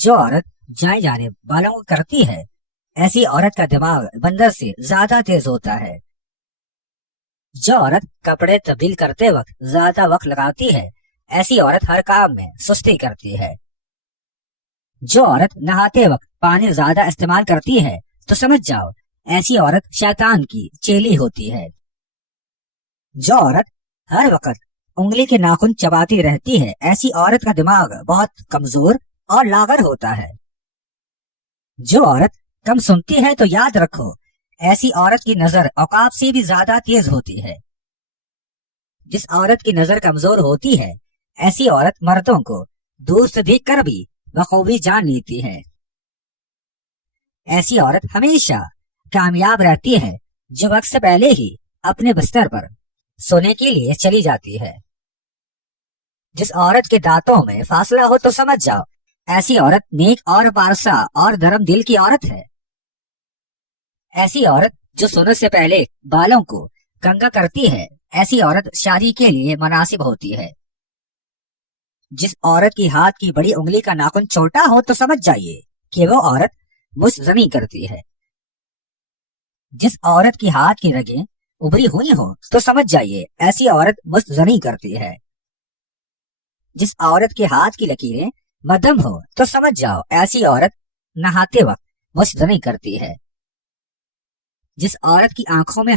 जो औरत जाए जाने बालों को करती है, ऐसी औरत का दिमाग बंदर से ज्यादा तेज होता है। जो औरत कपड़े तब्दील करते वक्त ज्यादा वक्त लगाती है, ऐसी औरत हर काम में सुस्ती करती है। जो औरत नहाते वक्त पानी ज्यादा इस्तेमाल करती है, तो समझ जाओ ऐसी औरत शैतान की चेली होती है। जो औरत हर वक्त उंगली के नाखून चबाती रहती है, ऐसी औरत का दिमाग बहुत कमजोर और लागर होता है। जो औरत कम सुनती है, तो याद रखो ऐसी औरत की नजर औकात से भी ज्यादा तेज होती है। जिस औरत की नजर कमजोर होती है, ऐसी औरत मर्दों को दूर से देख कर भी बखूबी जान लेती है। ऐसी औरत हमेशा कामयाब रहती है जो वक्त से पहले ही अपने बिस्तर पर सोने के लिए चली जाती है। जिस औरत के दांतों में फासला हो, तो समझ जाओ ऐसी औरत नेक और पारसा और धर्म दिल की औरत है। ऐसी औरत जो सोने से पहले बालों को कंघा करती है, ऐसी औरत शादी के लिए मुनासिब होती है। जिस औरत की हाथ की बड़ी उंगली का नाखून छोटा हो, तो समझ जाइए कि वो औरत मुस्तजनी करती है। जिस औरत की हाथ की रगें उभरी हुई हो, तो समझ जाइए ऐसी औरत मुस्तजनी करती है। जिस औरत के हाथ की लकीरें मध्यम हो, तो समझ जाओ ऐसी औरत नहाते वक्त मुस्तजनी करती है। जिस औरत की आंखों में